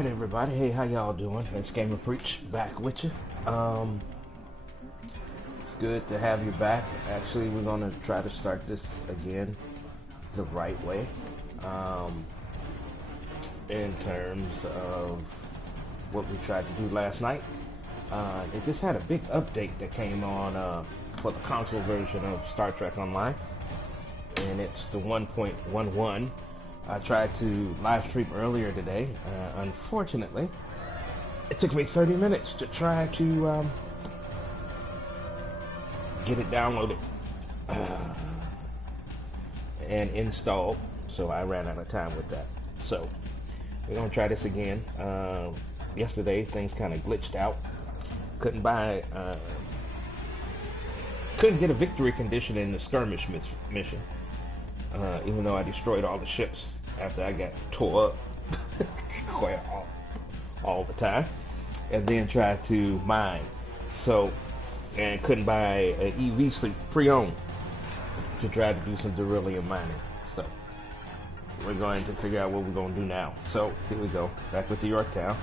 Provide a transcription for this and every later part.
Alright everybody, hey, how y'all doing? It's GamerPreach back with you. It's good to have you back. Actually, we're going to try to start this again the right way. In terms of what we tried to do last night. It just had a big update that came on for the console version of Star Trek Online. And it's the 1.11. I tried to live stream earlier today. Unfortunately, it took me 30 minutes to try to get it downloaded and installed, so I ran out of time with that. So we're gonna try this again. Yesterday things kind of glitched out. Couldn't get a victory condition in the skirmish mission. Even though I destroyed all the ships after I got tore up all the time, and then tried to mine. So, and couldn't buy an EV suit pre-owned to try to do some beryllium mining. So, we're going to figure out what we're going to do now. So, here we go. Back with the Yorktown.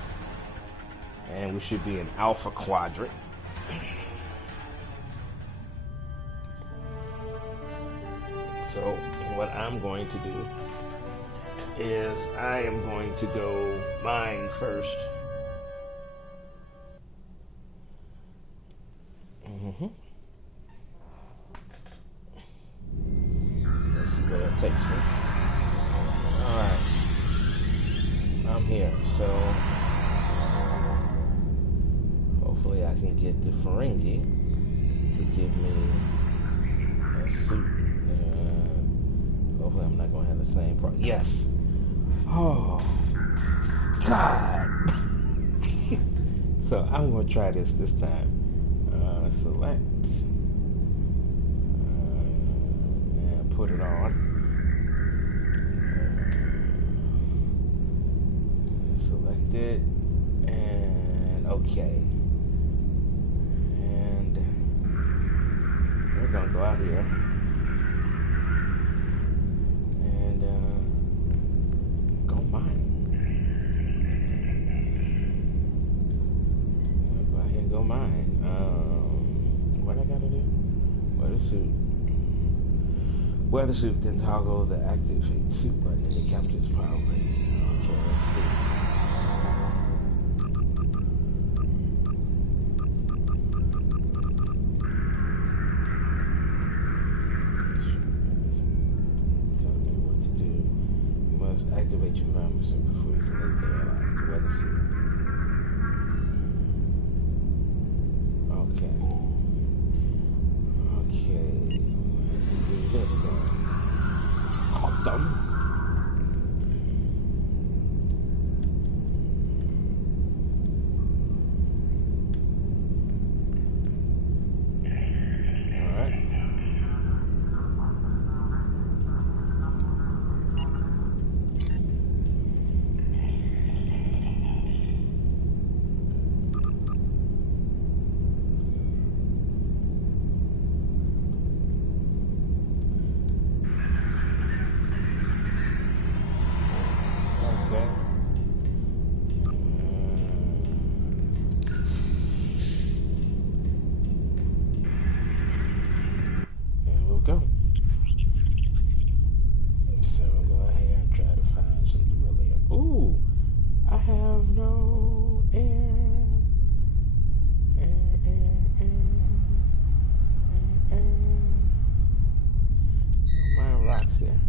And we should be in Alpha Quadrant. So what I'm going to do is I am going to go mine first. Let's see where that takes me. Alright. I'm here, so hopefully I can get the Ferengi to give me a suit. Hopefully I'm not going to have the same problem. Yes! Oh, God! So I'm going to try this time. Select. And put it on. Select it. And okay. And we're going to go out here. Go mine. Go ahead and go mine. What I gotta do? Weather suit. Weather suit, then toggle the activate suit button and it captures power rating. Okay, let's see. Activate your environment suit before you can leave the weather suit. Okay. Okay. Let's do this then. Hot done. Go. So we'll go ahead and try to find some beryllium. Ooh, I have no air. My rocks there.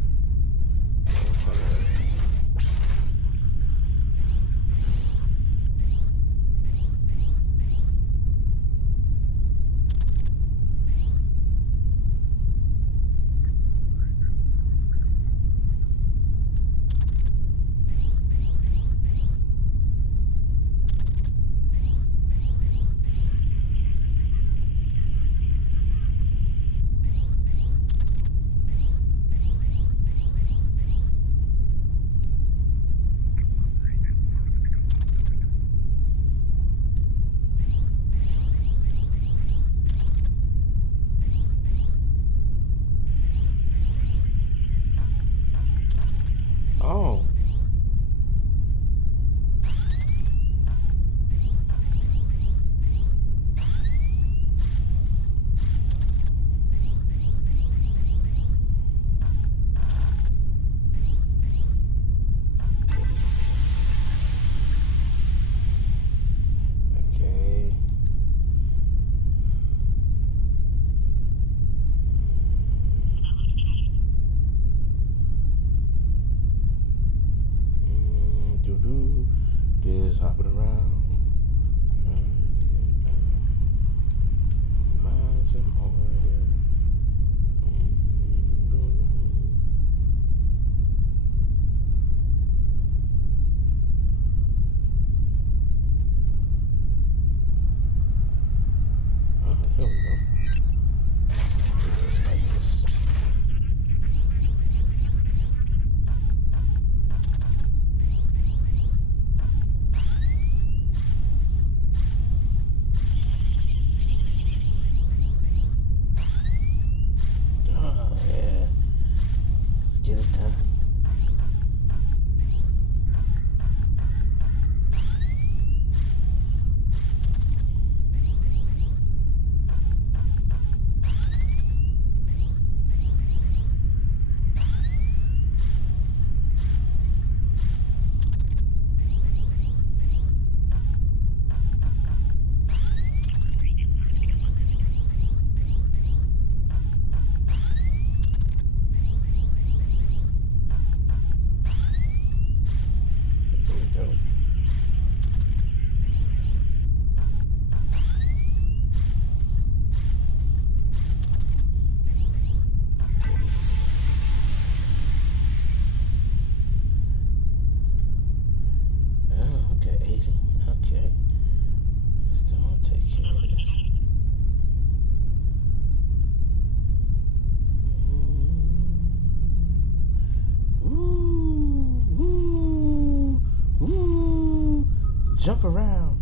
Jump around.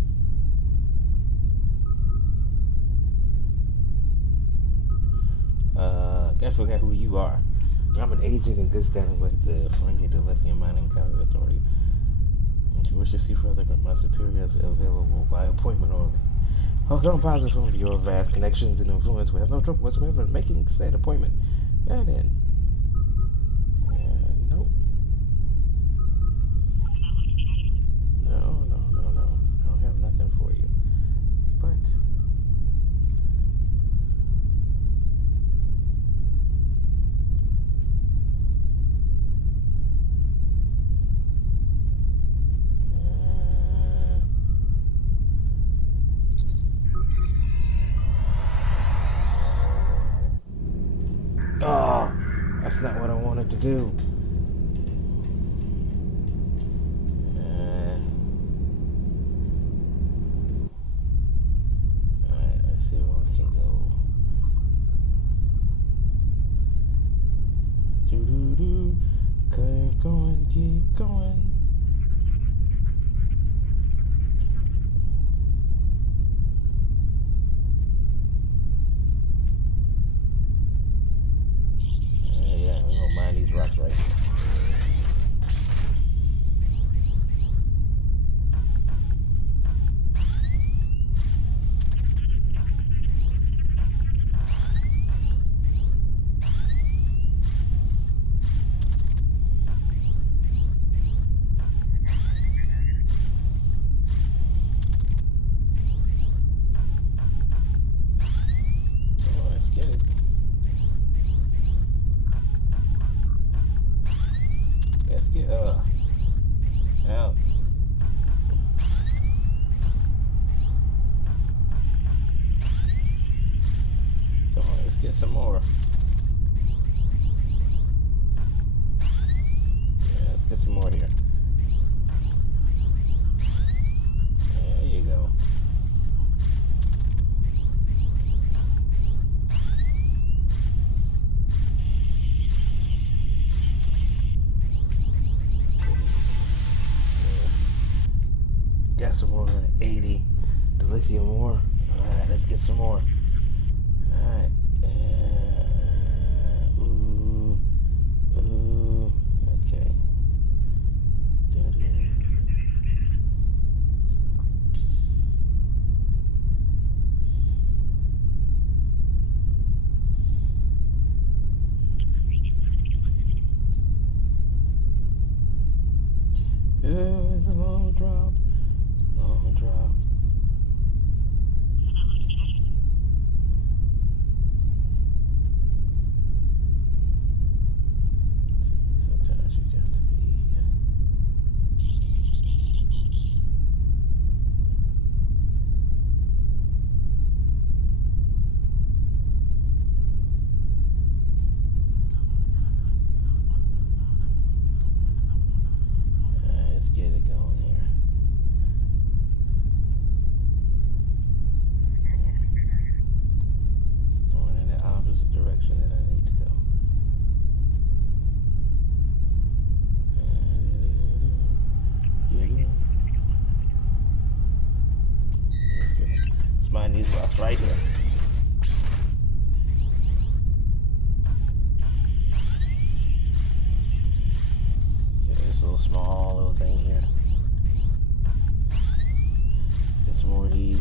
Gotta forget who you are. I'm an agent in good standing with the Ferengi Lithium Mining County Authority. If you wish to see further, my superiors are available by appointment only. Although I'm positive of your vast connections and influence, we have no trouble whatsoever in making said appointment. And then, nope. No. I don't have nothing for you. But oh, that's not what I wanted to do. Alright, let's see where we can go. Doo-doo-doo. Keep going. Yeah, we don't mind these rocks right here. Out. Come on, let's get some more. Yeah, let's get some more here. There you go. Got some more 80 lithium ore. Alright, let's get some more. Alright. Okay. It's a long drop. Long drop. Sometimes you got to be. Let's get it going here. Going in the opposite direction that I need to go. Let's mine these rocks right here. Get this little small little thing here. Get some more of these.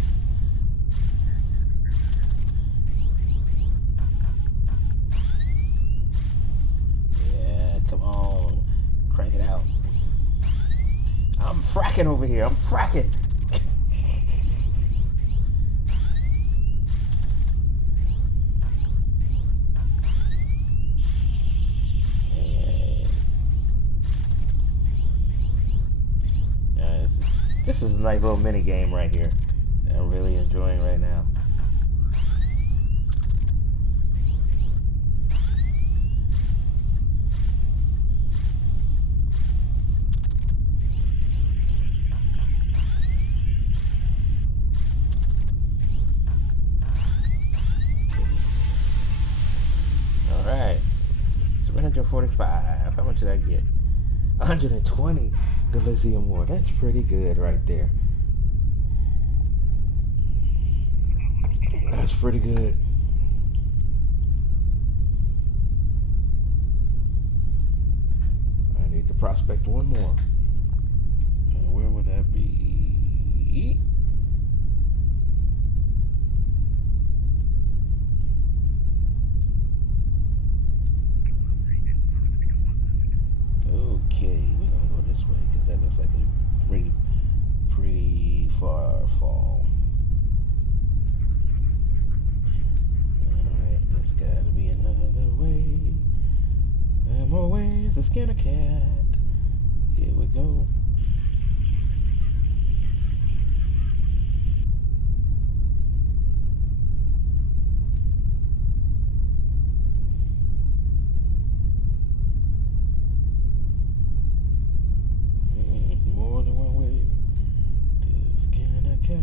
Yeah, come on. Crank it out. I'm fracking over here. I'm fracking. This is a nice little mini game right here that I'm really enjoying right now. Alright, 345. How much did I get? 120 the lithium ore. That's pretty good right there. That's pretty good. I need to prospect one more. And where would that be? Okay, we're gonna go this way because that looks like a pretty far fall. Alright, there's gotta be another way. There are more ways to skin a cat. Here we go. More than one way to skin a cat.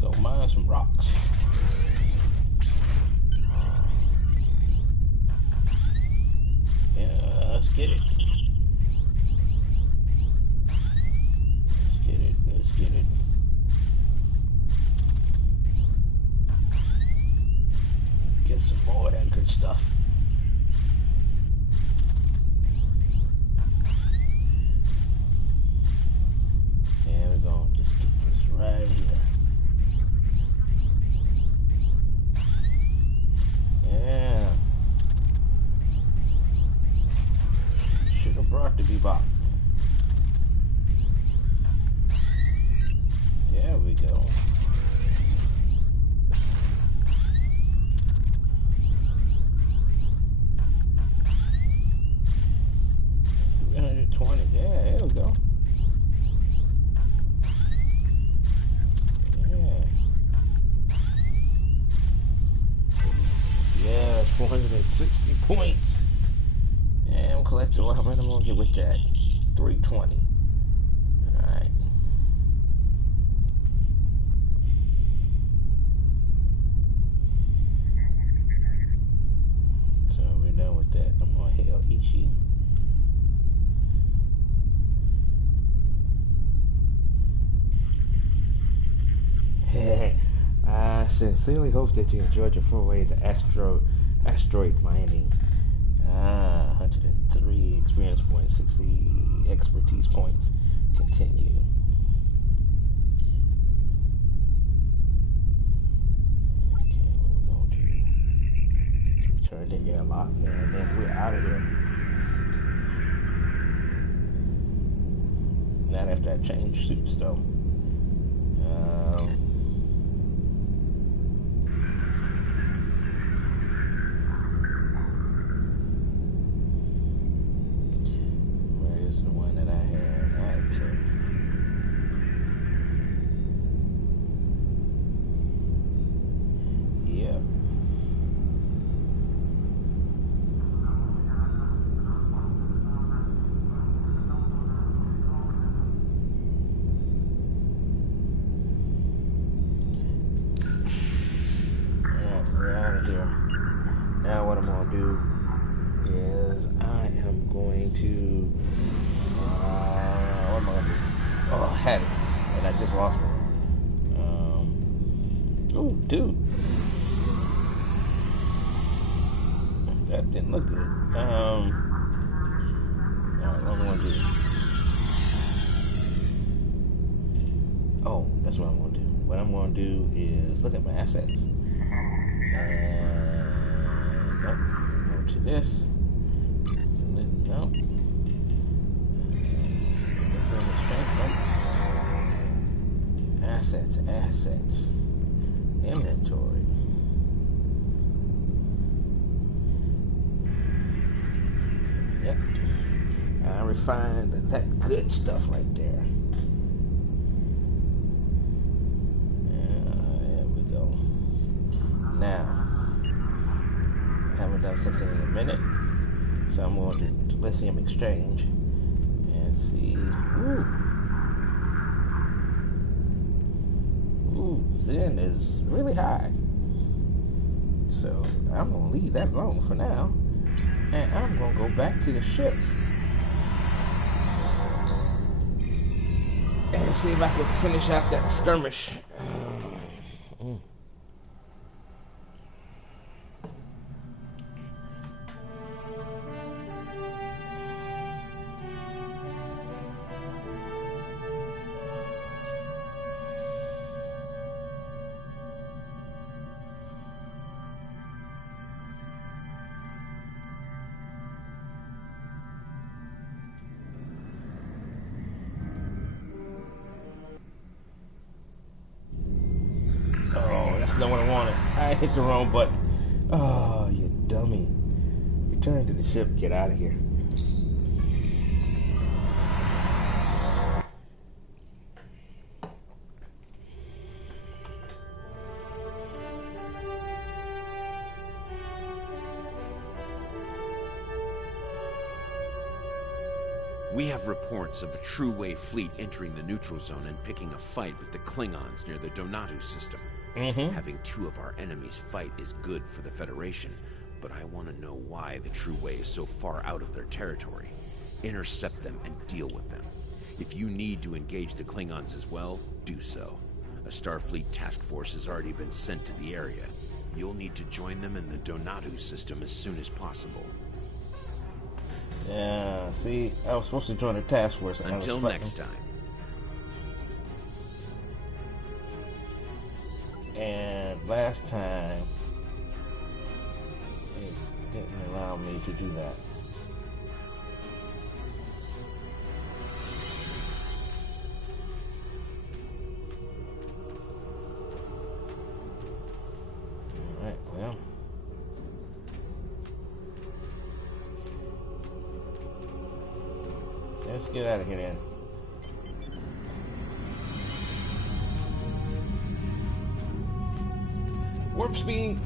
Go mine some rocks. Yeah, let's get it. Let's get it. Get some more of that good stuff. Yeah, we're gonna just get this right here. Yeah. Should have brought the bebop. There we go. $320. Yeah, there we go. Yeah, 460 points. Yeah, I'm collecting. How much I'm gonna get with that? 320. Alright. So we're done with that. I'm gonna hail Ichi. I sincerely hope that you enjoyed your 4 ways of asteroid mining. 103 experience points, 60 expertise points. Continue. Okay, what we're gonna do is return the airlock, and then we're out of here. Not after I change suits, though. Where's the one that I had? Okay. Yep. We're out of here. Now what I'm going to do is I am going to, what am I going to do? Oh, I had it, and I just lost it. Oh, dude. That didn't look good. Alright, what am I going to do? Oh, that's what I'm going to do. What I'm going to do is look at my assets. Nope. Go to this. Nope. Assets. Inventory. Yep. I refined that good stuff right there. something in a minute. So I'm going to lithium exchange and see. Ooh, Zen is really high. So I'm going to leave that alone for now. And I'm going to go back to the ship. And see if I can finish out that skirmish. Not what I wanted. I hit the wrong button. Oh, you dummy. Return to the ship. Get out of here. We have reports of a True Wave fleet entering the neutral zone and picking a fight with the Klingons near the Donatu system. Having two of our enemies fight is good for the Federation, but I want to know why the True Way is so far out of their territory. Intercept them and deal with them. If you need to engage the Klingons as well, do so. A Starfleet task force has already been sent to the area. You'll need to join them in the Donatu system as soon as possible. Yeah, see, I was supposed to join the task force. Until next time. And last time, it didn't allow me to do that. Alright, well. Let's get out of here then. Warp speed.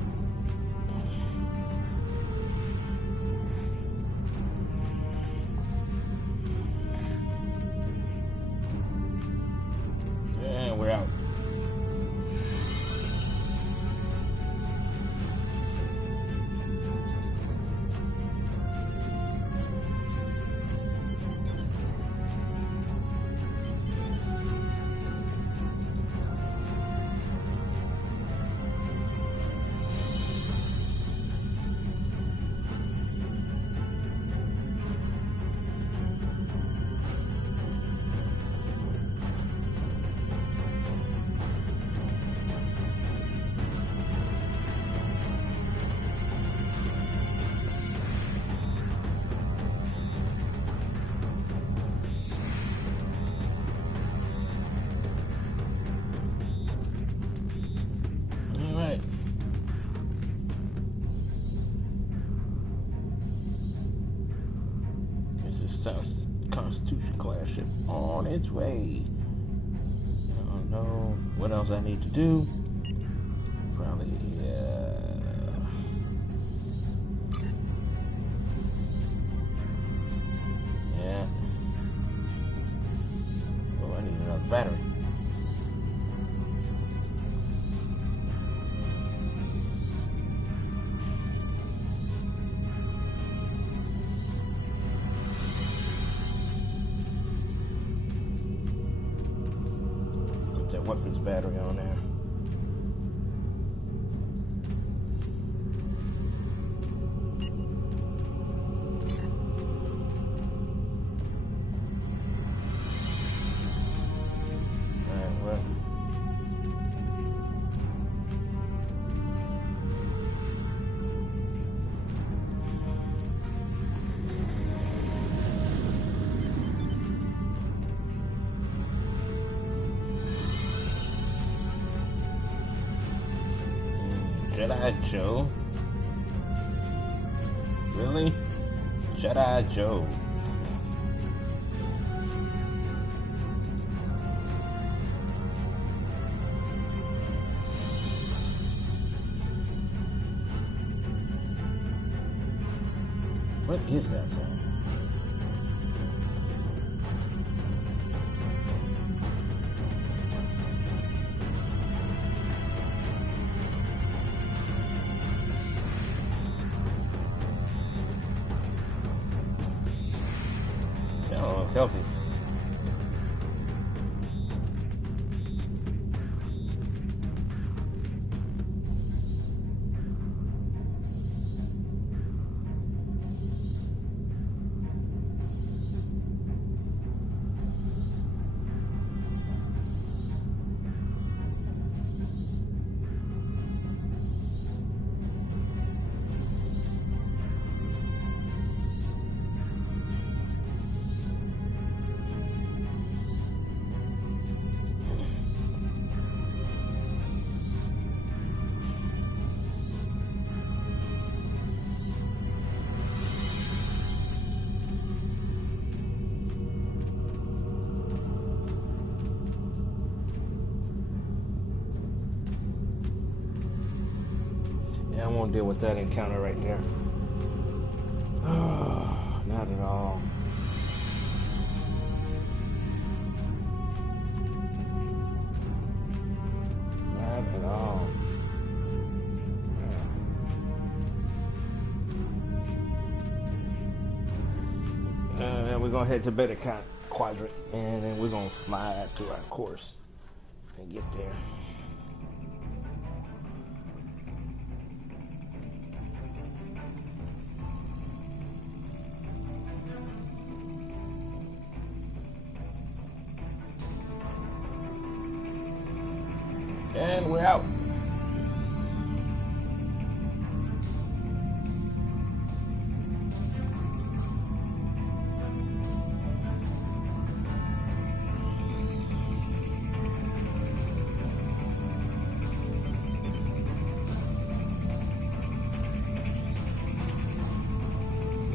And we're out. Constitution class ship on its way. I don't know what else I need to do. Probably, yeah. Oh, I need another battery. Weapons battery on there. Alright, well. Jedi Joe? Really? Jedi Joe. What is that thing? Oh, healthy. I won't deal with that encounter right there. Oh, not at all. Not at all. And we're going to head to Beta Quadrant, and then we're going to fly to our course and get there. And we're out.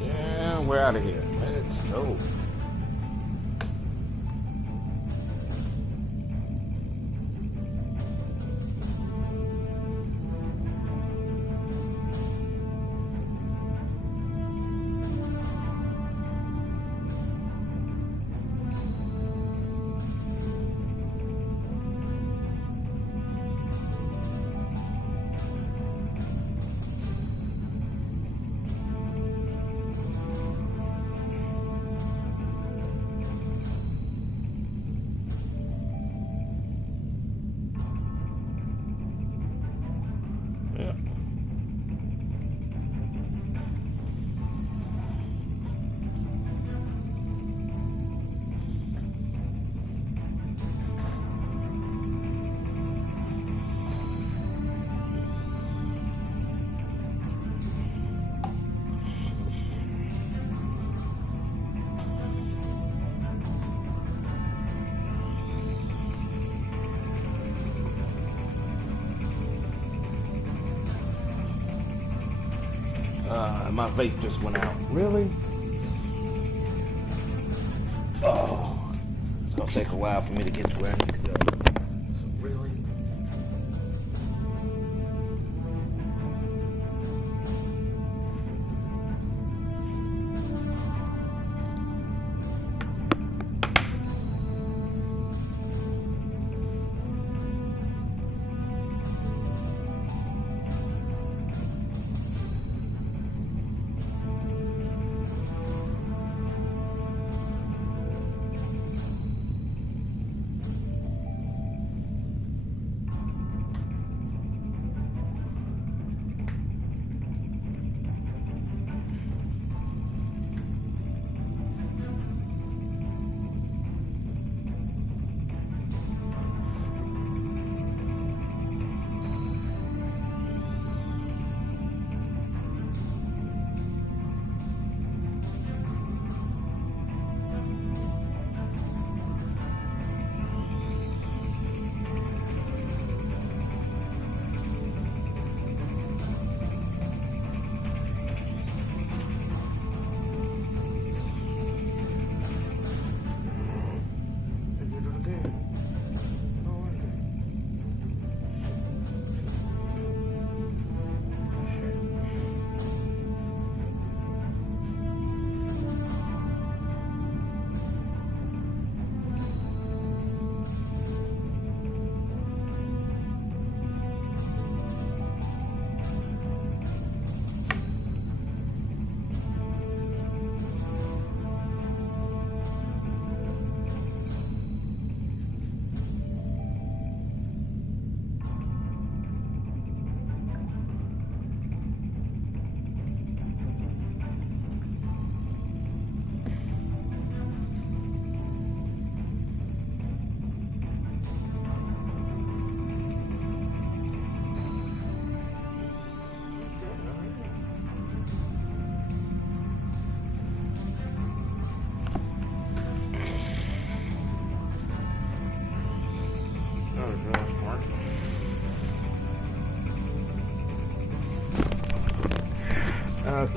Yeah, we're out of here. Let's go. My vape just went out. Really? Oh, it's gonna take a while for me to get to where I need to go. So really?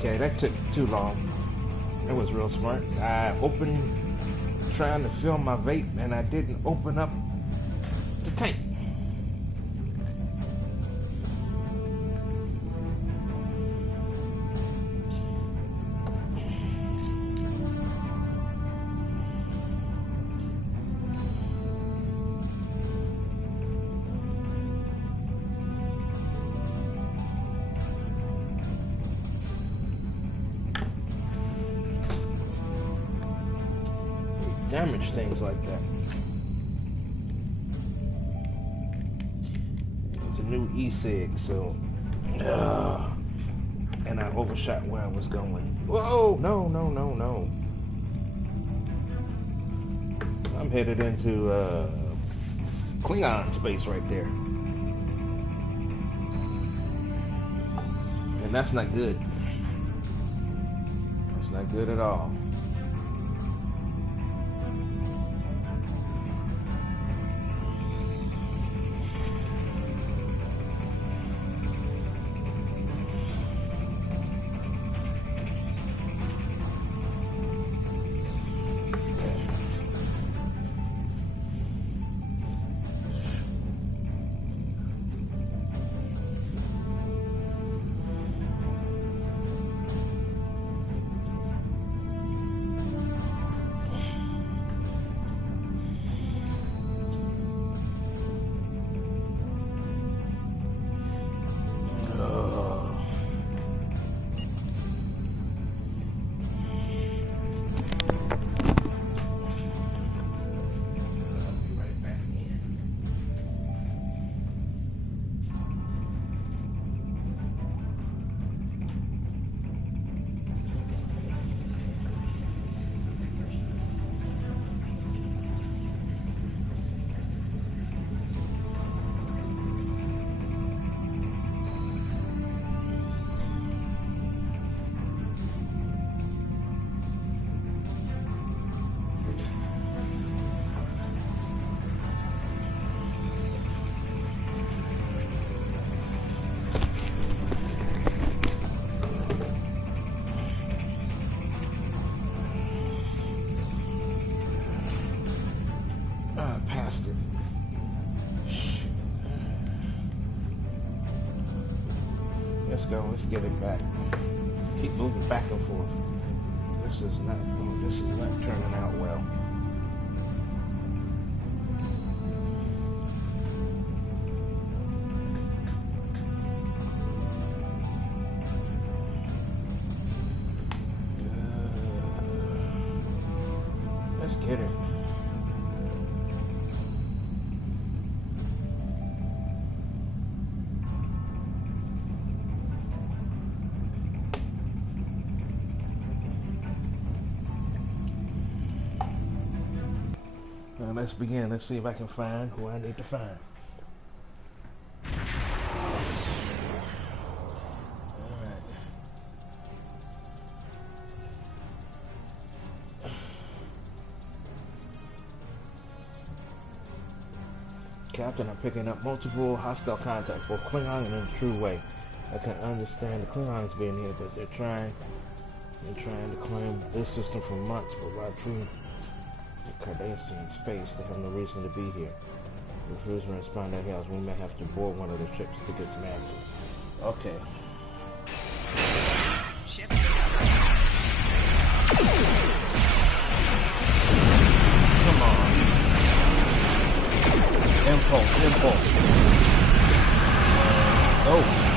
Okay, that took too long. It was real smart. I opened trying to fill my vape and I didn't open up the tank. Damage things like that. It's a new e-cig, so and I overshot where I was going. Whoa, no. I'm headed into Klingon space right there. And that's not good. That's not good at all. Past it. Let's go. Let's get it back. Keep moving back and forth. This is not turning out well. Let's get it. Let's begin. Let's see if I can find who I need to find. Alright. Captain, I'm picking up multiple hostile contacts, both Klingon and in a true way. I can understand the Klingons being here, but they're trying to claim this system for months, but while true the Cardassian space, they have no reason to be here. If we respond to Hells, we may have to board one of the ships to get some answers. Okay. Ship. Come on. Impulse. Oh.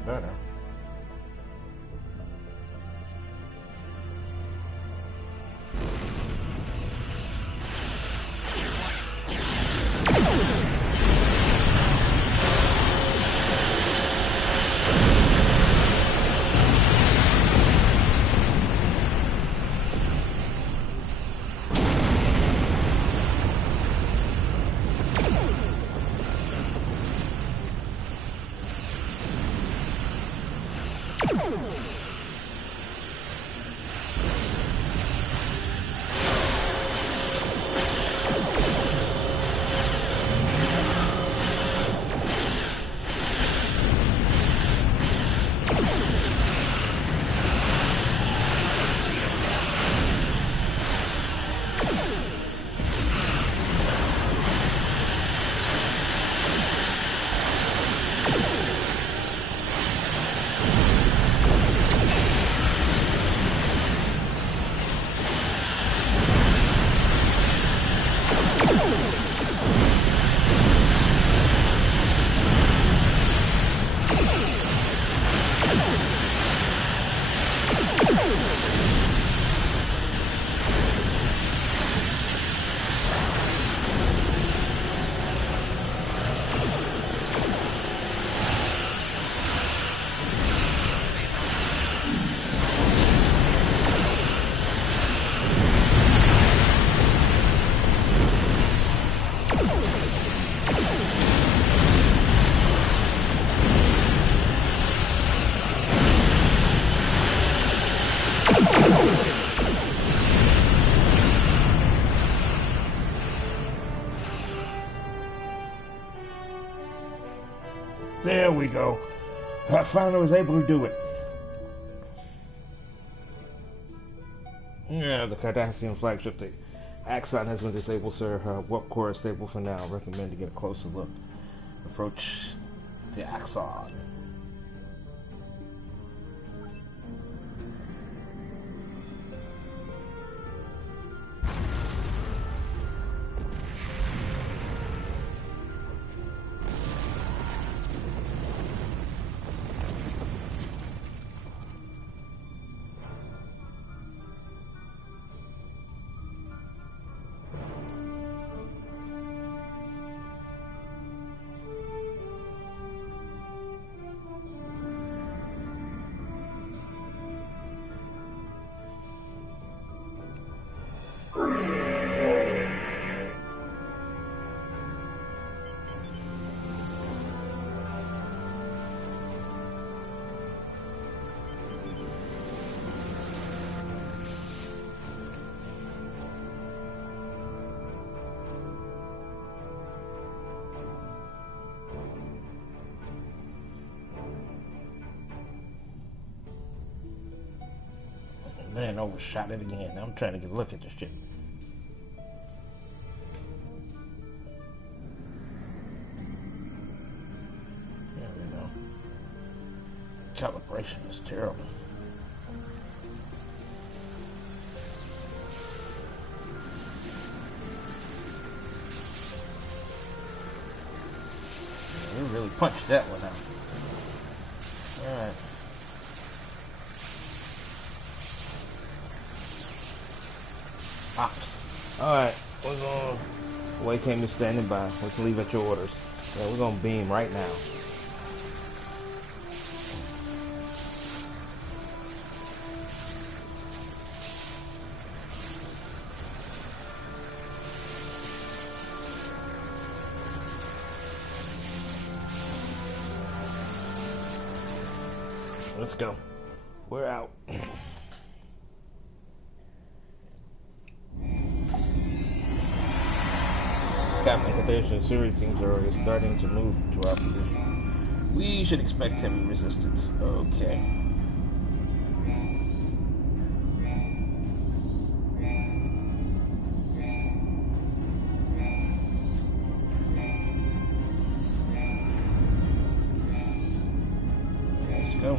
bit better. There we go. I finally was able to do it. Yeah, the Cardassian flagship, the Axon has been disabled, sir. Warp core is stable for now. Recommend to get a closer look. Approach the Axon. Man, overshot it again. I'm trying to get a look at this shit. There we go. Calibration is terrible. Yeah, we really punched that one out. Alright. Ops. Alright, we're going to wait till he's standing by. We can leave at your orders. Yeah, we're going to beam right now. Let's go. We're out. Captain Cardassian Suri teams are already starting to move to our position. We should expect heavy resistance. Okay. Let's go.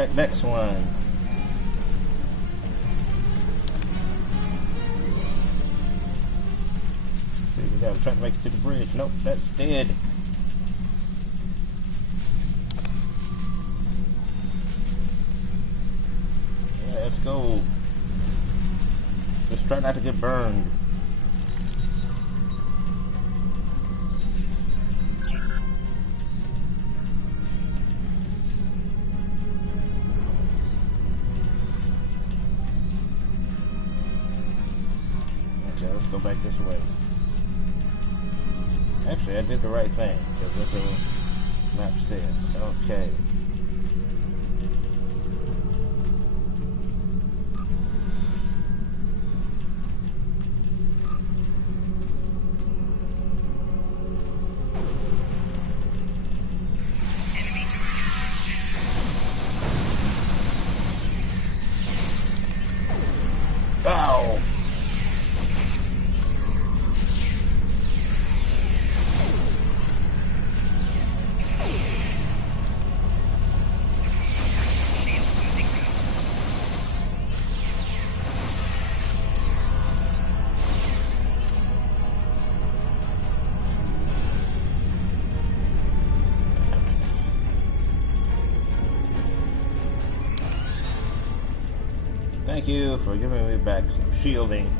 Alright, next one. See, we gotta try to make it to the bridge. Nope, that's dead. Yeah, let's go. Just try not to get burned. Okay, let's go back this way. Actually, I did the right thing, because what the map says. Okay. Ow! Thank you for giving me back some shielding.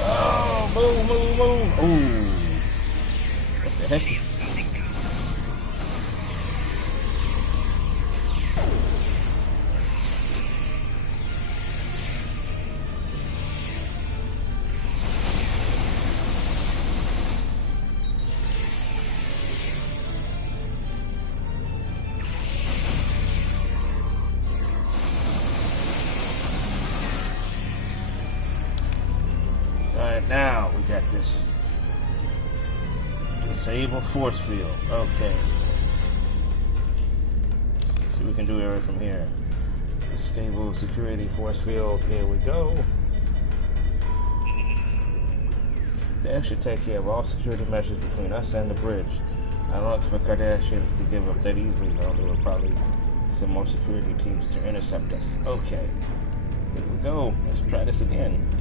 Oh, move. Ooh. What the heck? Alright, now we got this. Disable force field. Okay. See what we can do right from here. Disable security force field. Here we go. That should take care of all security measures between us and the bridge. I don't expect Kardashians to give up that easily, though. There will probably send more security teams to intercept us. Okay. Here we go. Let's try this again.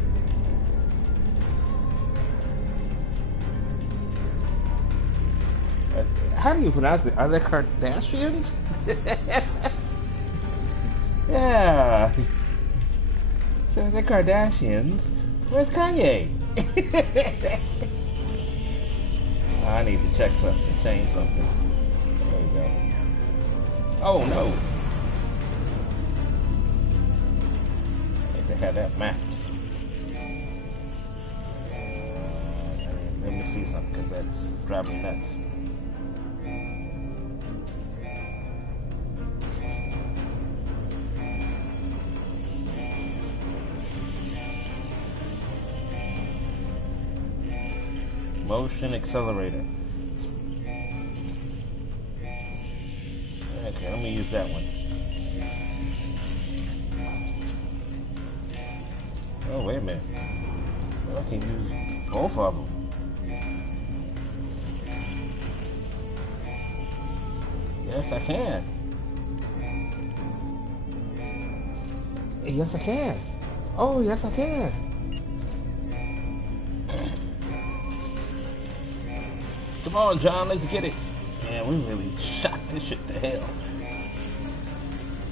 How do you pronounce it? Are they Kardashians? Yeah. So they're Kardashians. Where's Kanye? I need to check something, change something. There we go. Oh no. I need to have that mapped. Let me see something, because that's driving me nuts. Motion accelerator. Okay, let me use that one. Oh, wait a minute. Well, I can use both of them. Yes, I can. Yes, I can. Oh, yes, I can. Come on, John, let's get it. Man, we really shot this shit to hell.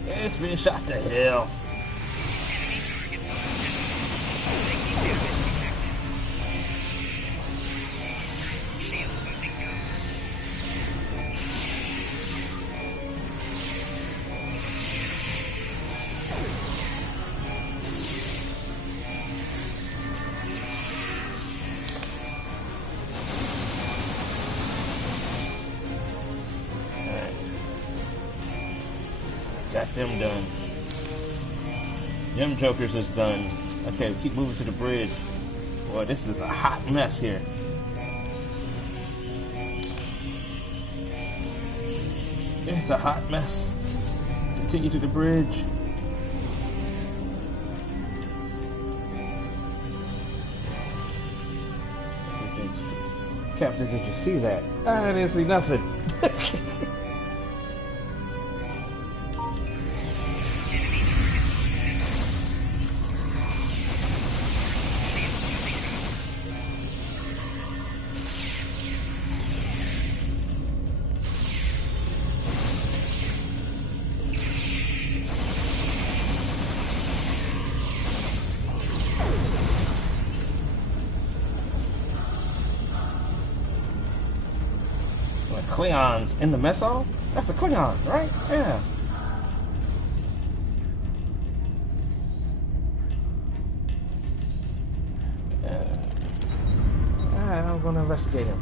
It's been shot to hell. Got them done. Them jokers is done. Okay, we keep moving to the bridge. Boy, this is a hot mess here. It's a hot mess. Continue to the bridge. Captain, did you see that? I didn't see nothing. Klingons in the mess hall? That's the Klingons, right? Yeah. Alright, I'm gonna investigate him.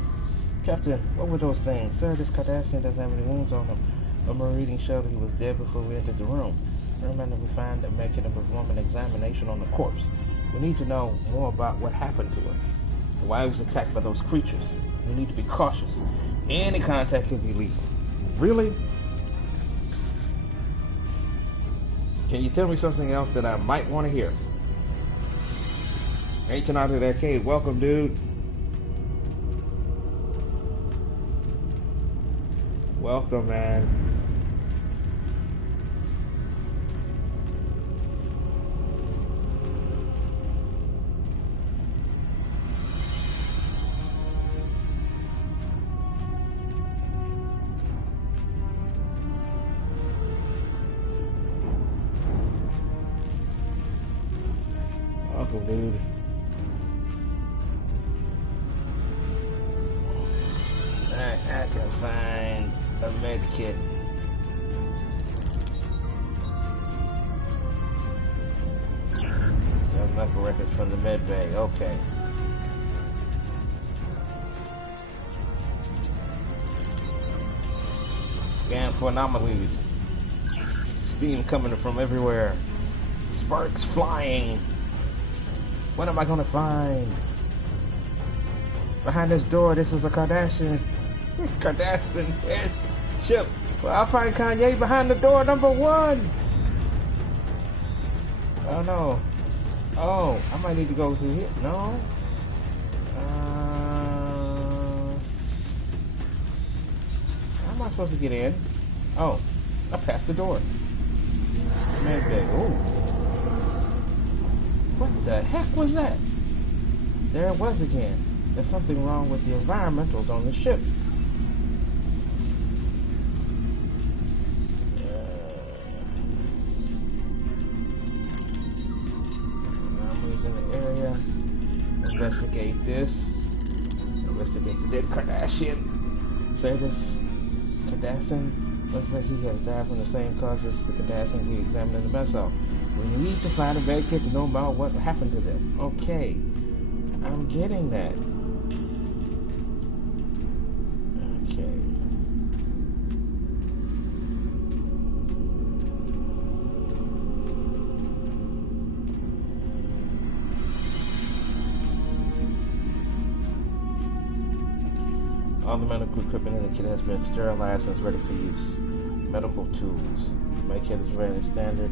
Captain, what were those things? Sir, this Cardassian doesn't have any wounds on him. But my reading showed he was dead before we entered the room. Remember, we find a medkit and perform an examination on the corpse. We need to know more about what happened to him. Why he was attacked by those creatures. We need to be cautious. Any contact can be lethal. Really? Can you tell me something else that I might want to hear? Ancient Out of the Arcade, welcome, dude. Welcome, man. Dude. Alright, I can find a med kit. Got medical records from the med bay. Okay. Scan for anomalies. Steam coming from everywhere. Sparks flying. What am I gonna find? Behind this door, this is a Cardassian ship. Well, I'll find Kanye behind the door, number 1. Oh no. Oh, I might need to go through here. No. How am I supposed to get in? Oh, I passed the door. Medbay. Ooh. What the heck was that? There it was again. There's something wrong with the environmentals on the ship. Anomalies in the area. Investigate this. Investigate the dead Cardassian. Say this Cardassian looks like he has died from the same cause as the Cardassian we examined in the mess hall. We need to find a med kit to know about what happened to them. Okay. I'm getting that. Okay. All the medical equipment in the kit has been sterilized and is ready for use. Medical tools. Med kit is very standard.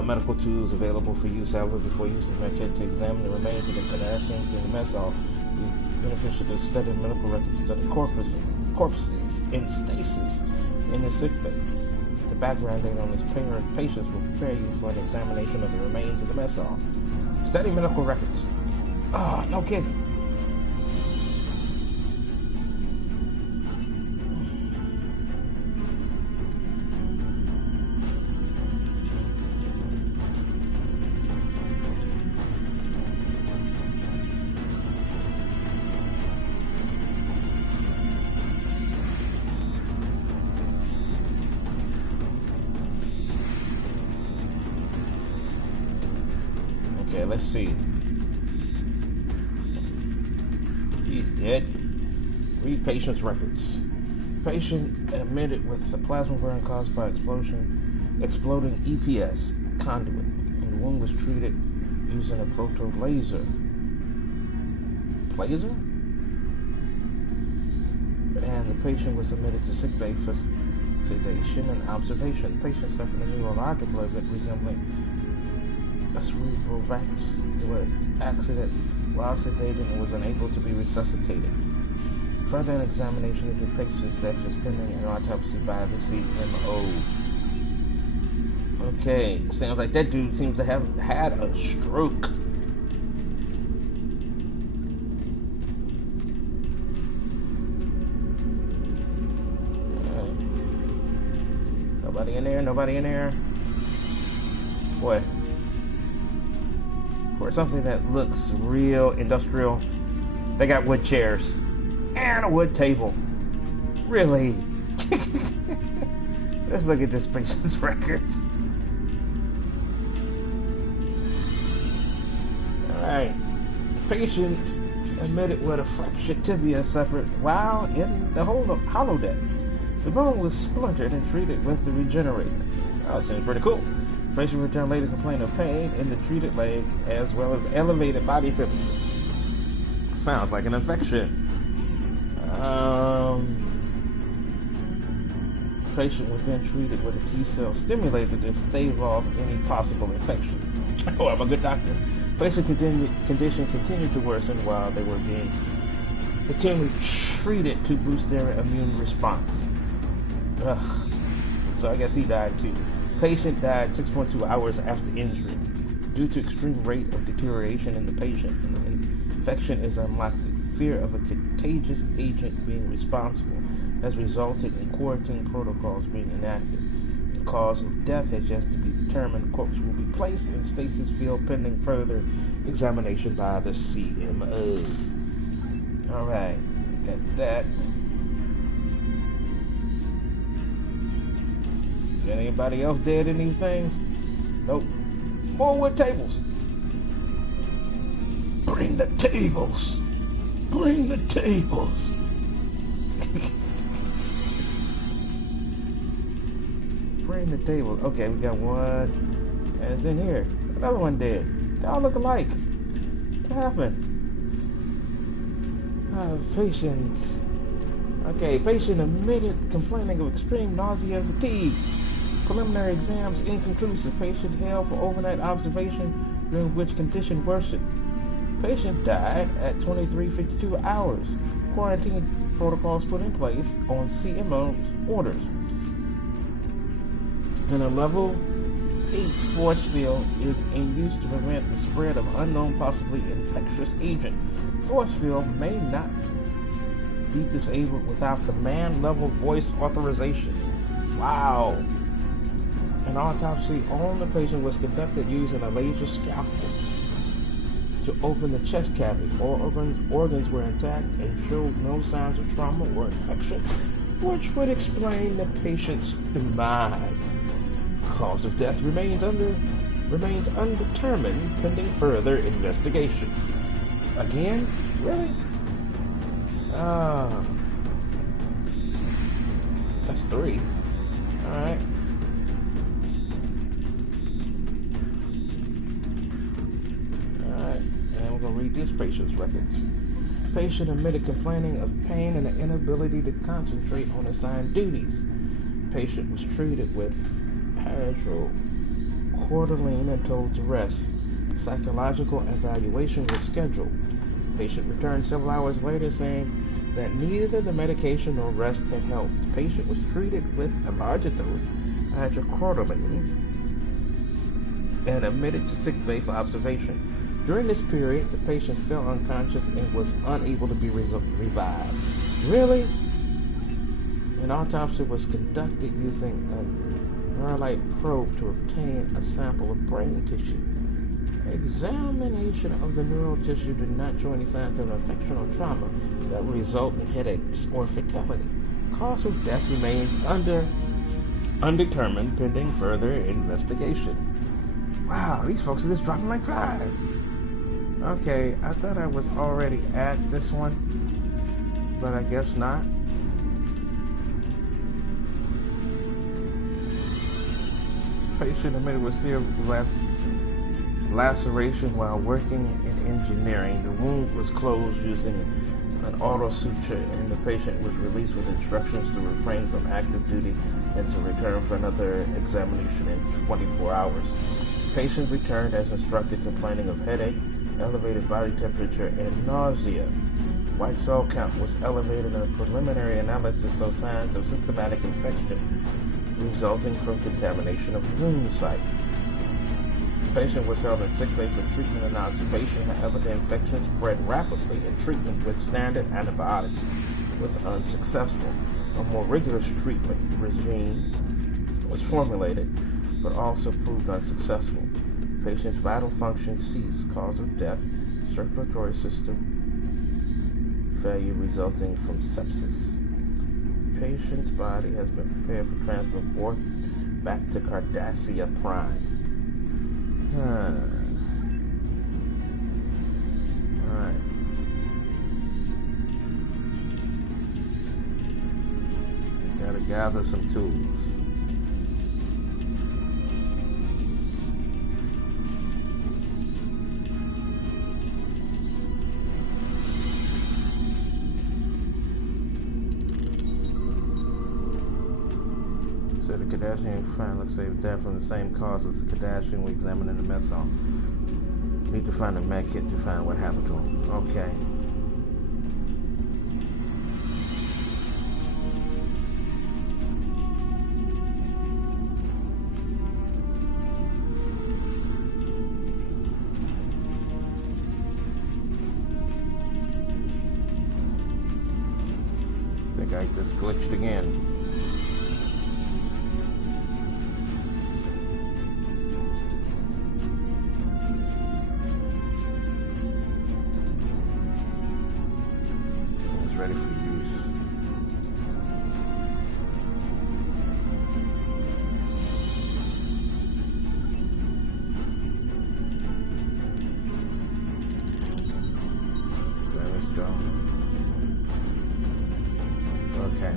Medical tools available for use, however, before using the medkit to examine the remains of the Cardassians in the mess hall. It's beneficial to study medical records of the corpses in stasis in the sickbay. The background data on these patients will prepare you for an examination of the remains of the mess hall. Study medical records. Oh, no kidding. Okay, let's see. He's dead. Read patient's records. Patient admitted with a plasma burn caused by exploding EPS conduit. And the wound was treated using a proto laser. Laser? And the patient was admitted to sickbay for sedation and observation. The patient suffered a neurological event resembling a cerebral vascular accident while sedated and was unable to be resuscitated. Further examination of the patient's death is pending an autopsy by the CMO. Okay, sounds like that dude seems to have had a stroke. Nobody in there, nobody in there. Boy, for something that looks real industrial, they got wood chairs and a wood table. Really? Let's look at this patient's records. Alright. Patient admitted with a fractured tibia suffered while in the holodeck. The bone was splintered and treated with the regenerator. Oh, seems pretty cool. Patient returned later complaining of pain in the treated leg as well as elevated body temperature. Sounds like an infection. Patient was then treated with a T-cell stimulator to stave off any possible infection. Oh, I'm a good doctor. Patient condition continued to worsen while they were being continually treated to boost their immune response. Ugh. So I guess he died too. Patient died 6.2 hours after injury. Due to extreme rate of deterioration in the patient, the infection is unlikely. Fear of a contagious agent being responsible has resulted in quarantine protocols being enacted. The cause of death has yet to be determined. Corpse will be placed in stasis field pending further examination by the CMO. Alright, got that. Got anybody else dead in these things? Nope. More wood tables. Bring the tables. Bring the tables. Bring the tables. Okay, we got one. And it's in here. Another one dead. They all look alike. What happened? Patient. Okay, patient admitted complaining of extreme nausea and fatigue. Preliminary exams inconclusive. Patient held for overnight observation, during which condition worsened. Patient died at 23:52 hours. Quarantine protocols put in place on CMO's orders. And a level 8 force field is in use to prevent the spread of unknown, possibly infectious agent. Force field may not be disabled without command level voice authorization. Wow. An autopsy on the patient was conducted using a laser scalpel to open the chest cavity. All organs were intact and showed no signs of trauma or infection, which would explain the patient's demise. Cause of death remains undetermined pending further investigation. Again? Really? That's 3. Alright. Read this patient's records. Patient admitted complaining of pain and an inability to concentrate on assigned duties. Patient was treated with hydrocortisone and told to rest. Psychological evaluation was scheduled. Patient returned several hours later saying that neither the medication nor rest had helped. Patient was treated with a larger dose hydrocortisone and admitted to sick bay for observation. During this period, the patient fell unconscious and was unable to be revived. Really? An autopsy was conducted using a Neuralite probe to obtain a sample of brain tissue. Examination of the neural tissue did not show any signs of infection or trauma that would result in headaches or fatality. Cause of death remains undetermined pending further investigation. Wow, these folks are just dropping like flies. Okay, I thought I was already at this one, but I guess not. Patient admitted with severe laceration while working in engineering. The wound was closed using an auto suture, and the patient was released with instructions to refrain from active duty and to return for another examination in 24 hours. Patient returned as instructed, complaining of headache elevated body temperature, and nausea. White cell count was elevated in a preliminary analysis of signs of systematic infection resulting from contamination of wound site. The patient was held in sick bay for treatment and observation. However, the infection spread rapidly and treatment with standard antibiotics was unsuccessful. A more rigorous treatment regime was formulated, but also proved unsuccessful. Patient's vital function ceased, cause of death, circulatory system failure resulting from sepsis. Patient's body has been prepared for transport back to Cardassia Prime. Alright. Gotta gather some tools. So the Kardashian find looks like it's dead from the same cause as the Kardashian we examined in the mess hall. Need to find a med kit to find what happened to him. Okay. I think I just glitched again. Ready for use. Okay, let's go. Okay.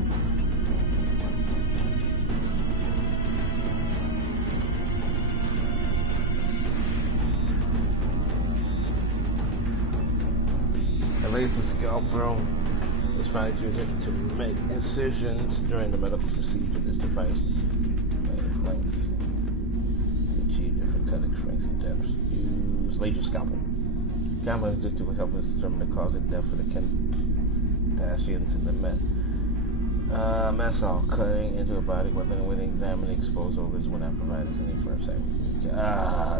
A laser scalpel is finally used to make incisions during the medical procedure. This device length to achieve different cutting strengths and depths. Use laser scalpel. Camera to help us determine the cause of death for the Kardashians in the mess hall. Cutting into a body weapon when examining exposed organs will not provide us any first aid.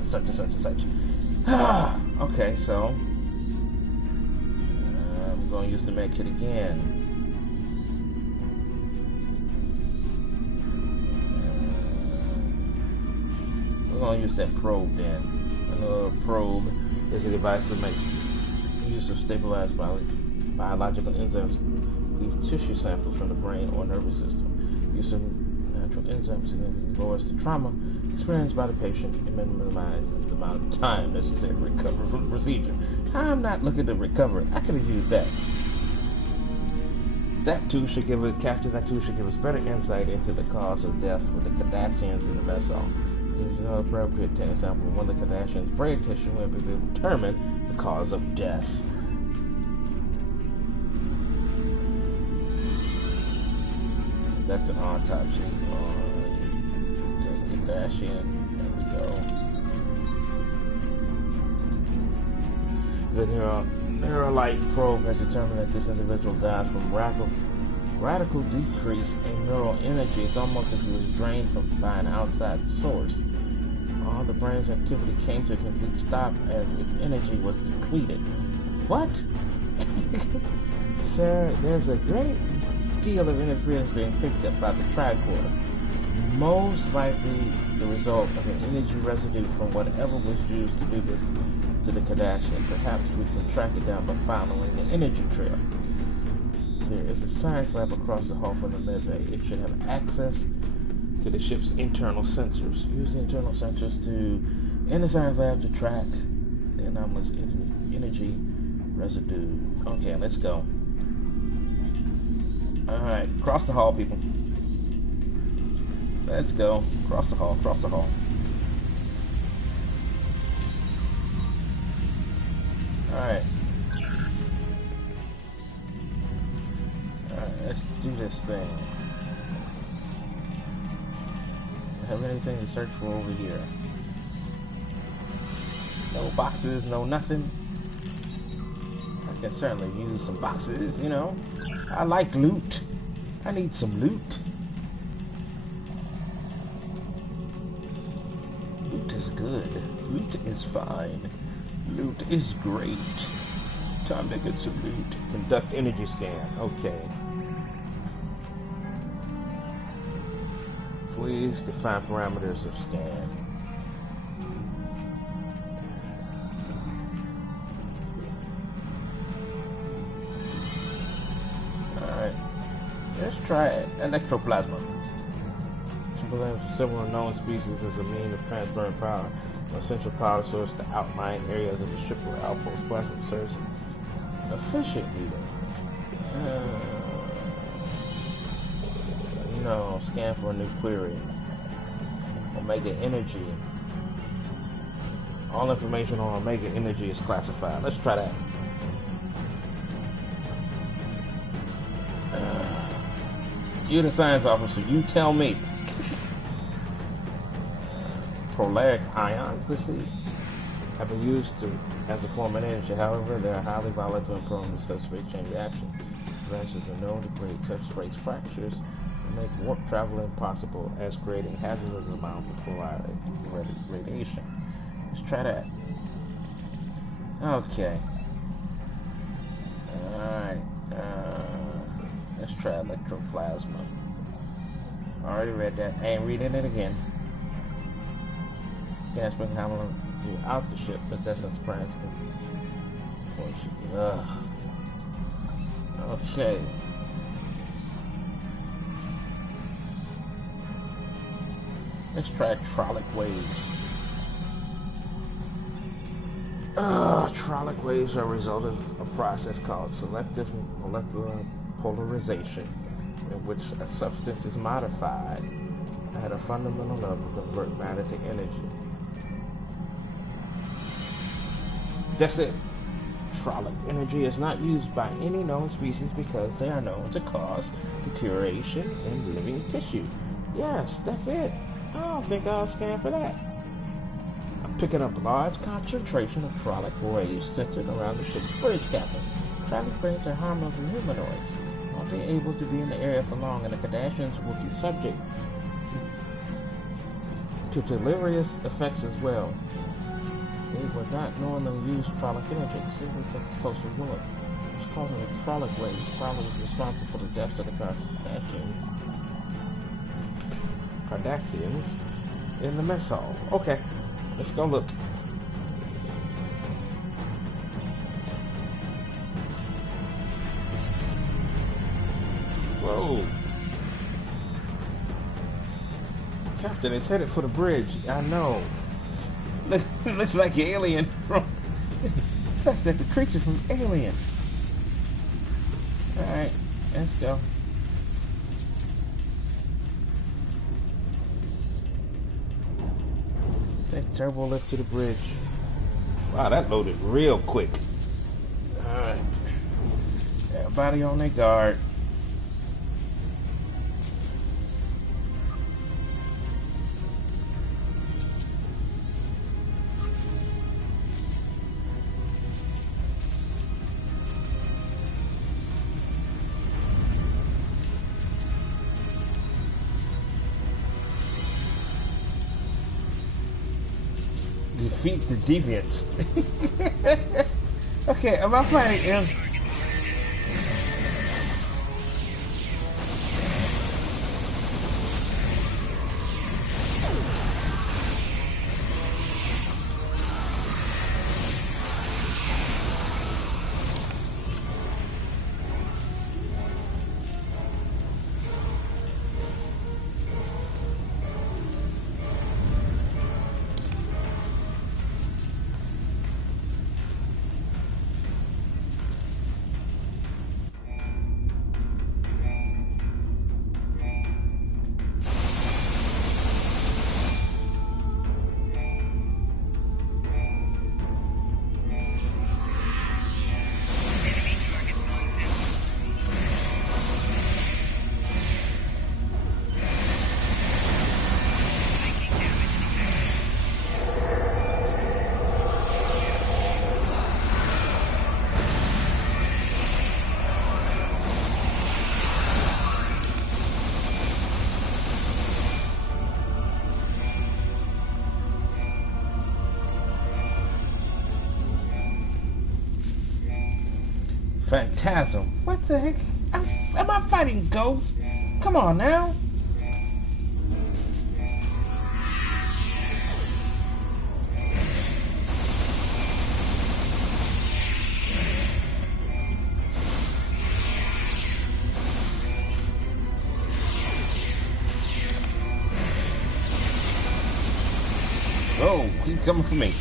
Such and such and such. Okay, so I'm going to use the med kit again. We're going to use that probe then. Another probe is a device to make use of stabilized biological enzymes, leave tissue samples from the brain or nervous system. Use of natural enzymes significantly lowers the trauma experienced by the patient and minimizes the amount of time necessary to recover from the procedure. I'm not looking to recover. I could have used that. That tool should give us better insight into the cause of death for the Kardashians in the mess hall. It is not appropriate to take a sample of one of the Kardashians' brain tissue will be able to determine the cause of death. That's an autopsy on the Kardashian. There we go. The Neuralite probe has determined that this individual died from radical decrease in neural energy. It's almost if he was drained by an outside source. All the brain's activity came to a complete stop as its energy was depleted. What? Sir, there's a great deal of interference being picked up by the tricorder. Most likely the result of an energy residue from whatever was used to do this to the Kardashian. Perhaps we can track it down by following the energy trail. There is a science lab across the hall from the medbay. It should have access to the ship's internal sensors. Use the internal sensors in the science lab to track the anomalous energy residue. Okay, let's go. Alright, cross the hall, people. Let's go. Cross the hall, cross the hall. Alright. Alright, let's do this thing. Have anything to search for over here? No boxes, no nothing. can certainly use some boxes, you know. I like loot. I need some loot. Loot is good. Loot is fine. Loot is great. Time to get some loot. Conduct energy scan. Okay. Please define parameters of scan. Alright. Let's try it. Electroplasma. Several known species as a means of transferring power. An essential power source to outlying areas of the ship where outpost plasma serves efficient leader. No, scan for a new query. Omega Energy. All information on Omega Energy is classified. Let's try that. You're the science officer. You tell me. Polaric ions, let's see, have been used as a form of energy. However, they are highly volatile and prone to substrate chain reactions. Branches are known to create substrate fractures and make warp travel impossible, as creating hazardous amounts of polaric radiation. Let's try that. Okay. Alright. Let's try electroplasma. Already read that. I ain't reading it again. Gas bring hammer out the ship, but that's not surprising. Okay. Let's try trollic waves. Trollic waves are a result of a process called selective molecular polarization, in which a substance is modified at a fundamental level to convert matter to energy. That's it. Trollic energy is not used by any known species because they are known to cause deterioration in living tissue. Yes, that's it. I don't think I'll scan for that. I'm picking up a large concentration of trollic waves centered around the ship's bridge cabin. Trollic waves are harmless for humanoids. Are they able to be in the area for long, and the Kardashians will be subject to deleterious effects as well. They would not knowingly use trollic energy. Simply take a closer look. It's causing the trollic waves. Trollic is responsible for the deaths of the Cardassians in the mess hall. Okay, let's go look. Whoa. Captain is headed for the bridge. I know. Looks like Alien from... Looks like the creature from Alien. Alright, let's go. Take turbo lift to the bridge. Wow, that loaded real quick. Alright. Everybody on their guard. Defeat the deviants. Okay, am I playing him? Phantasm? What the heck? Am I fighting ghosts? Come on now. Oh, he's coming for me.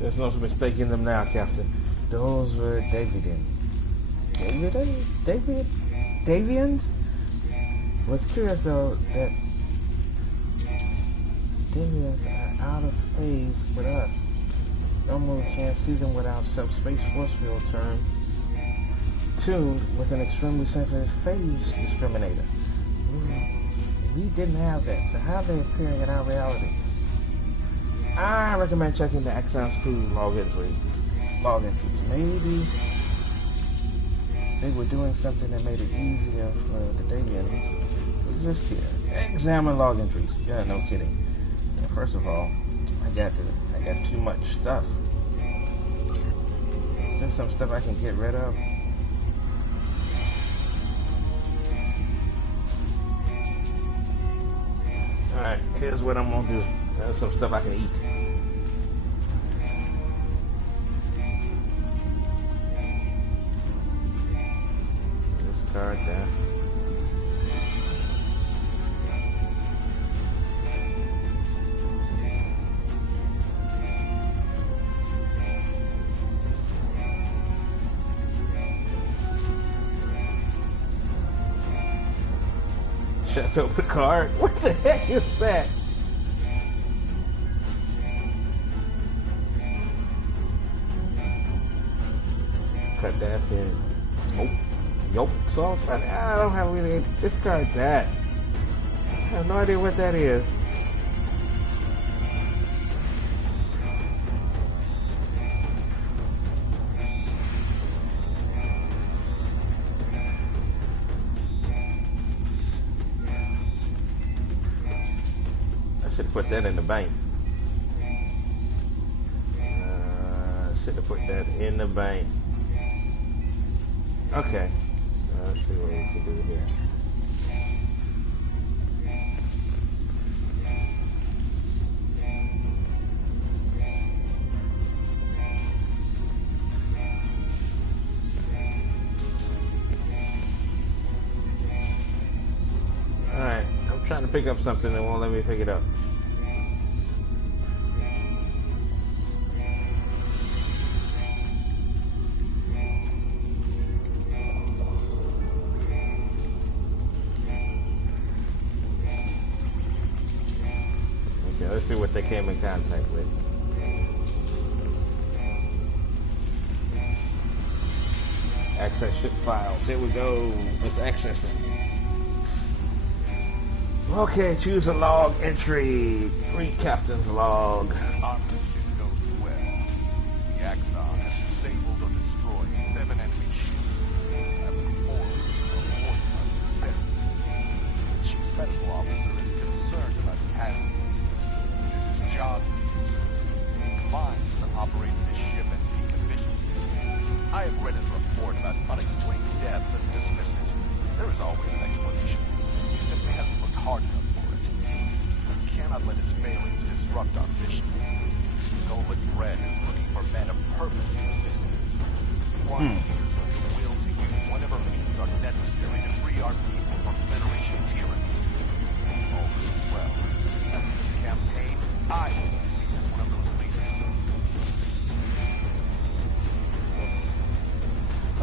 There's no mistaking them now, Captain. Those were Davidians. Davians? What's curious though, that Davians are out of phase with us. Normally we can't see them without subspace force field tuned with an extremely sensitive phase discriminator. We didn't have that, so how are they appearing in our reality? I recommend checking the Exxon's crew log entries. Maybe they were doing something that made it easier for the Davians to exist here. Examine log entries. Yeah, no kidding. Yeah, first of all, I got too much stuff. Is there some stuff I can get rid of? Alright, here's what I'm gonna do. There's some stuff I can eat. Discard that. Chateau Picard? What the heck is that? Cut that in smoke. Yolk sauce. I don't have any. Discard that. I have no idea what that is. I should have put that in the bank. Should have put that in the bank. Okay, let's see what we can do here. Alright, I'm trying to pick up something that won't let me pick it up. Let's see what they came in contact with. Access ship files. Here we go. Let's access them. Okay, choose a log entry. Read captain's log. Operation goes well. The Axon has disabled or destroyed 7 enemy ships. And the reports are our successes. The chief medical officer is concerned about casualties. Job combined with operating this ship at peak efficiency. I have read his report.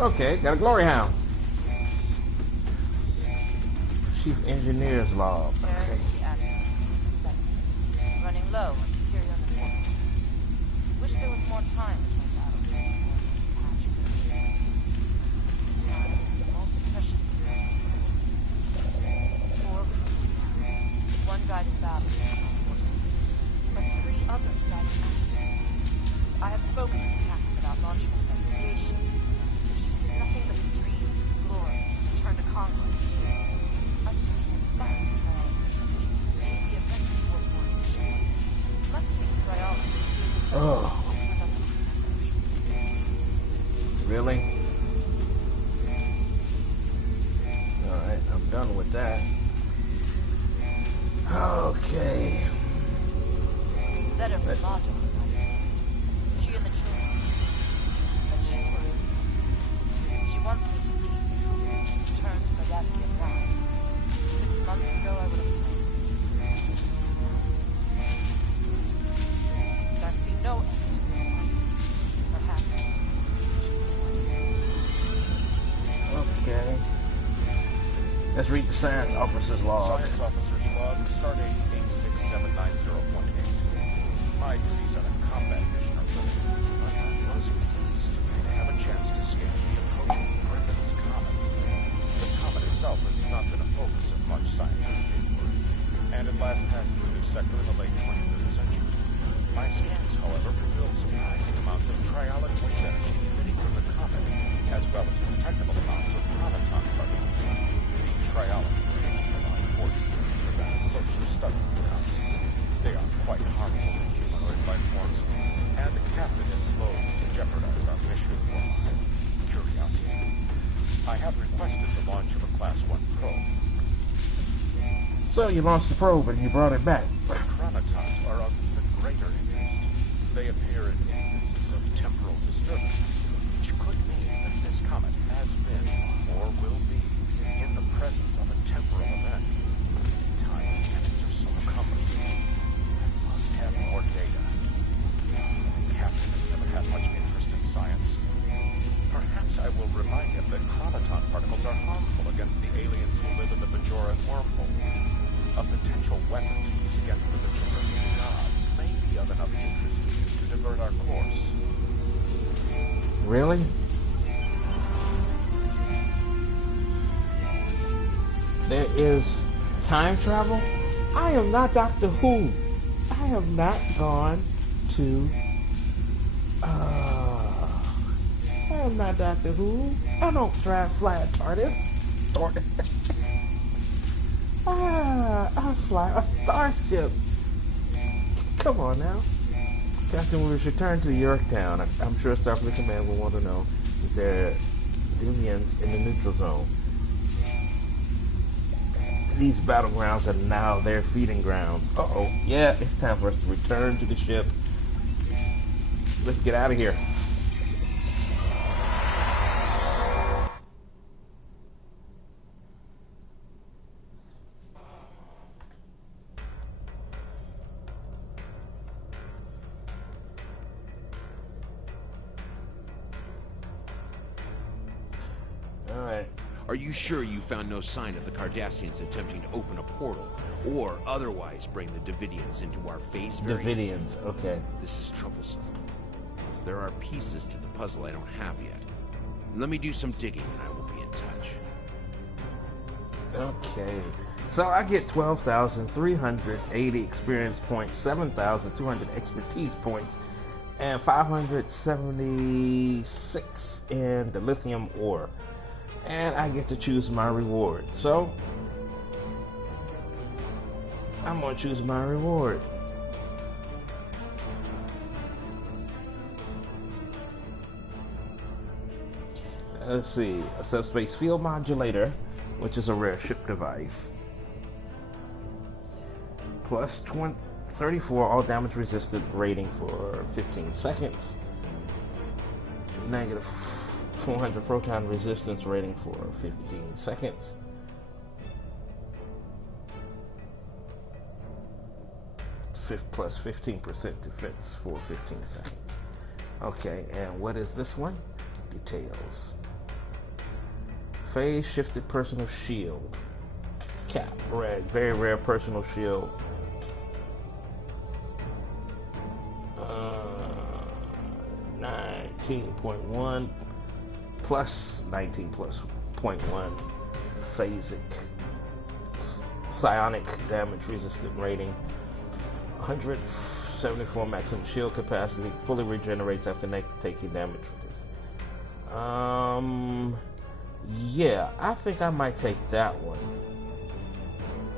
Okay, got a glory hound. Chief Engineer's log. There's the accident I was expecting. Running low on material and ordnance. Wish there was more time between battles to patch the systems. Time is the most precious thing. 4 were down. 1 died in battle with armed forces, but 3 others died in accidents. I have spoken to the captain about launching an investigation. He sees nothing but his dreams of glory and return to conquest. Unusual spot, maybe a friend of war formations. Must speak to Rayala to see if the Really? Alright, I'm done with that. Okay. Better for logic, right? She and the children. But she worries me. She wants me to leave the troop and return to Cardassian Prime. 6 months ago, I would have played. But I see no end to this life. Perhaps. Okay. Let's read the science officer's log. Science officer's log, stardate 867908. My duties on a combat mission are limited, but I was pleased to have a chance to scan the approaching Griffin's comet. The comet itself has not been a focus of much scientific inquiry, and it last passed through this sector in the late 23rd century. My scans, however, reveal surprising amounts of triolic wave energy emitting from the comet, as well as detectable amounts of chronoton particles. The triolic waves are unfortunate to prevent a closer study of the comet. They are quite harmful to humanoid life forms, and the captain is loath to jeopardize our mission for my curiosity. I have requested the launch of a Class 1 probe. So you launched the probe and you brought it back. The chronotons are of even greater interest. They appear in instances of temporal disturbances, which could mean that this comet has been, or will be, in the presence of a temporal event. Time mechanics are so cumbersome. I must have more data. The captain has never had much interest in science. Perhaps I will remind him that chronoton particles are harmful against the aliens who live in the Bajoran wormhole. A potential weapon to use against the Bajoran gods may be of enough interest to divert our course. Really? There is time travel? I am not Doctor Who. I have not gone to... I am not Doctor Who. I don't fly a TARDIS. I fly a starship. Come on now. Captain, we should return to Yorktown. I'm sure Starfleet Command will want to know if there are deviants in the neutral zone. These battlegrounds are now their feeding grounds. Uh-oh. Yeah, it's time for us to return to the ship. Let's get out of here. Are you sure you found no sign of the Cardassians attempting to open a portal, or otherwise bring the Davidians into our phase variants? Davidians, okay. This is troublesome. There are pieces to the puzzle I don't have yet. Let me do some digging and I will be in touch. Okay. So I get 12,380 experience points, 7,200 expertise points, and 576 in the lithium ore. And I get to choose my reward. So I'm going to choose my reward. Let's see. A subspace field modulator, which is a rare ship device. Plus 34 all damage resistant rating for 15 seconds. Negative 400 proton resistance rating for 15 seconds. Plus 15% defense for 15 seconds. Okay, and what is this one? Details. Phase shifted personal shield. Cap, red, very rare personal shield. 19.1 plus 19 plus 0.1 phasic psionic damage resistant rating. 174 maximum shield capacity. Fully regenerates after taking damage with this. Yeah, I think I might take that one.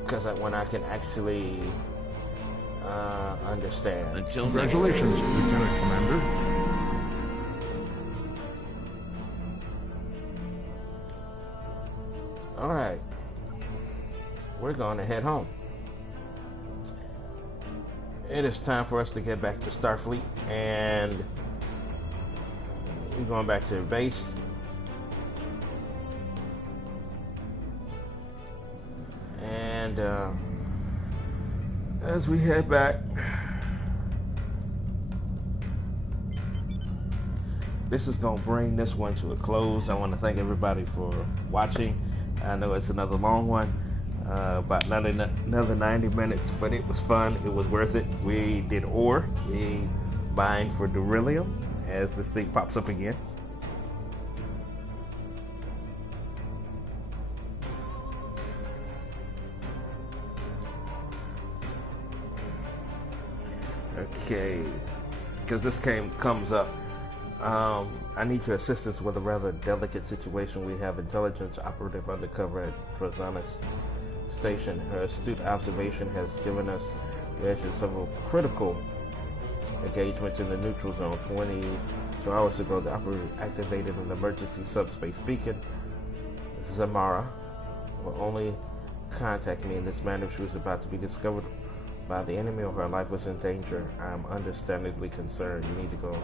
Because that one I can actually understand. Until Congratulations, Lieutenant Commander. Alright. We're going to head home. It is time for us to get back to Starfleet, and we're going back to the base. And as we head back, this is going to bring this one to a close. I want to thank everybody for watching. I know it's another long one, about another 90 minutes, but it was fun. It was worth it. We did ore. We mined for beryllium as this thing pops up again. Okay, because this comes up. I need your assistance with a rather delicate situation. We have intelligence operative undercover at Drazanis Station. Her astute observation has given us the edge of several critical engagements in the neutral zone. 22 hours ago, the operative activated an emergency subspace beacon. Zamara will only contact me in this manner if she was about to be discovered by the enemy or her life was in danger. I am understandably concerned. You need to go.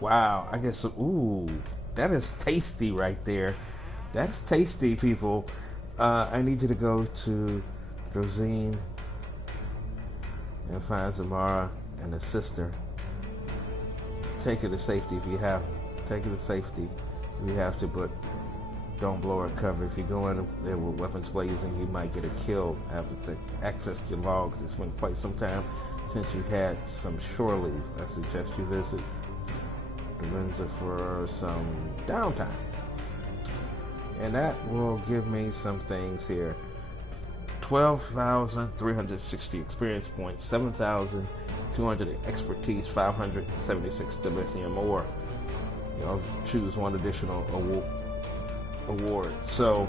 Wow, I guess, ooh, that is tasty right there. That's tasty, people. I need you to go to Drozine and find Zamara and assist her. Take her to safety if you have. Take her to safety if you have to, but don't blow her cover. If you go in there with weapons blazing, you might get her killed. After access your logs. It's been quite some time since you had some shore leave. I suggest you visit Lorenza for some downtime, and that will give me some things here. 12,360 experience points, 7,200 expertise, 576 dilithium ore. I'll choose one additional award. So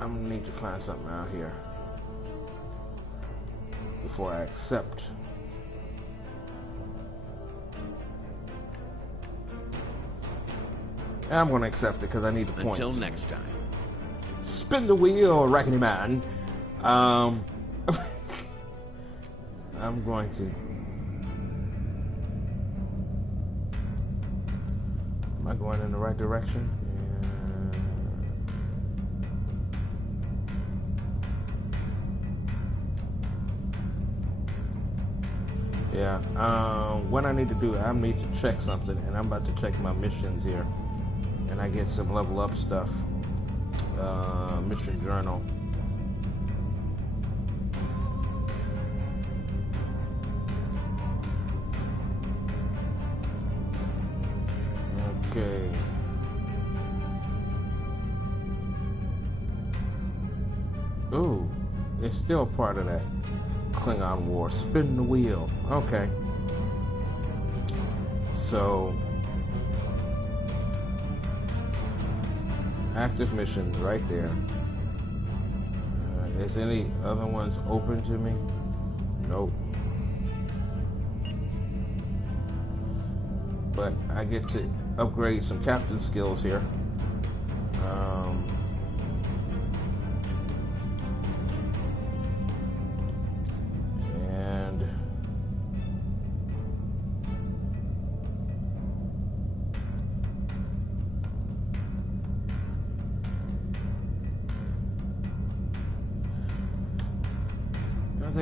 I'm gonna need to find something out here before I accept. I'm going to accept it because I need the points. Until next time. Spin the wheel, Raggedy Man. I'm going to... Am I going in the right direction? Yeah. What I need to do, I need to check something, and I'm about to check my missions here. And I get some level up stuff. Mission journal. Okay. Ooh, it's still part of that Klingon war. Spin the wheel. Okay. So active missions right there. Is any other ones open to me? Nope. But I get to upgrade some captain skills here. And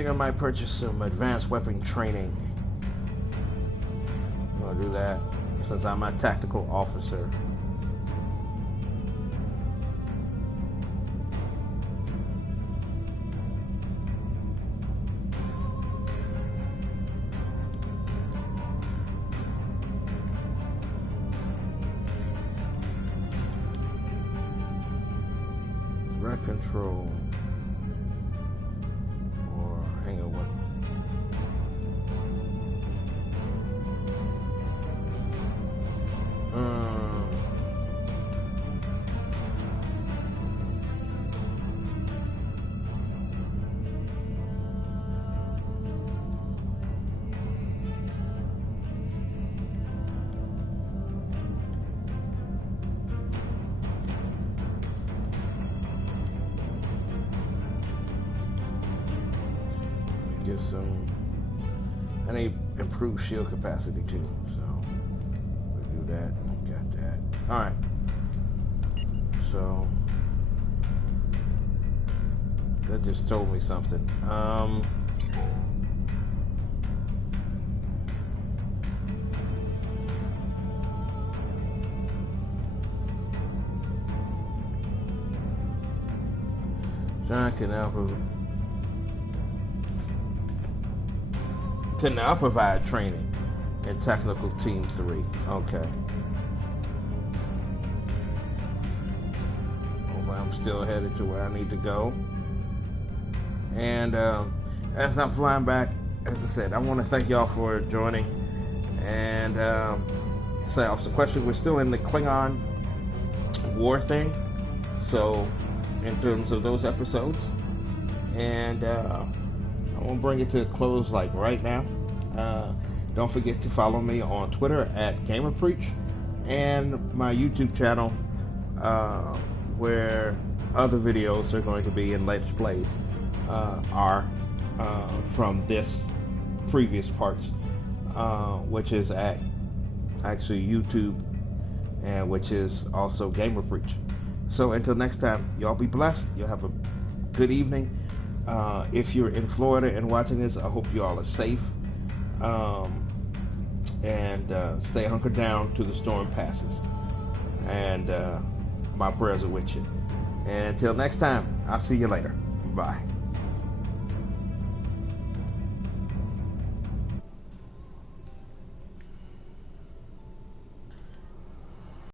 think I might purchase some advanced weapon training. I'm gonna do that since I'm a tactical officer. Threat control. Or hang on, what? Get some. I need improved shield capacity too, so we'll do that. Got that. All right. So that just told me something. John can now provide training in Technical Team 3. Okay. Hopefully I'm still headed to where I need to go. And as I'm flying back, as I said, I want to thank y'all for joining. And say off the question, we're still in the Klingon war thing. So in terms of those episodes. And I'm gonna bring it to a close like right now. Don't forget to follow me on Twitter at GamerPreach and my YouTube channel where other videos are going to be in Let's Plays are from this previous parts, which is at actually YouTube and which is also GamerPreach. So until next time, y'all be blessed. Y'all have a good evening. If you're in Florida and watching this, I hope you all are safe. And stay hunkered down till the storm passes. And my prayers are with you. And until next time, I'll see you later. Bye.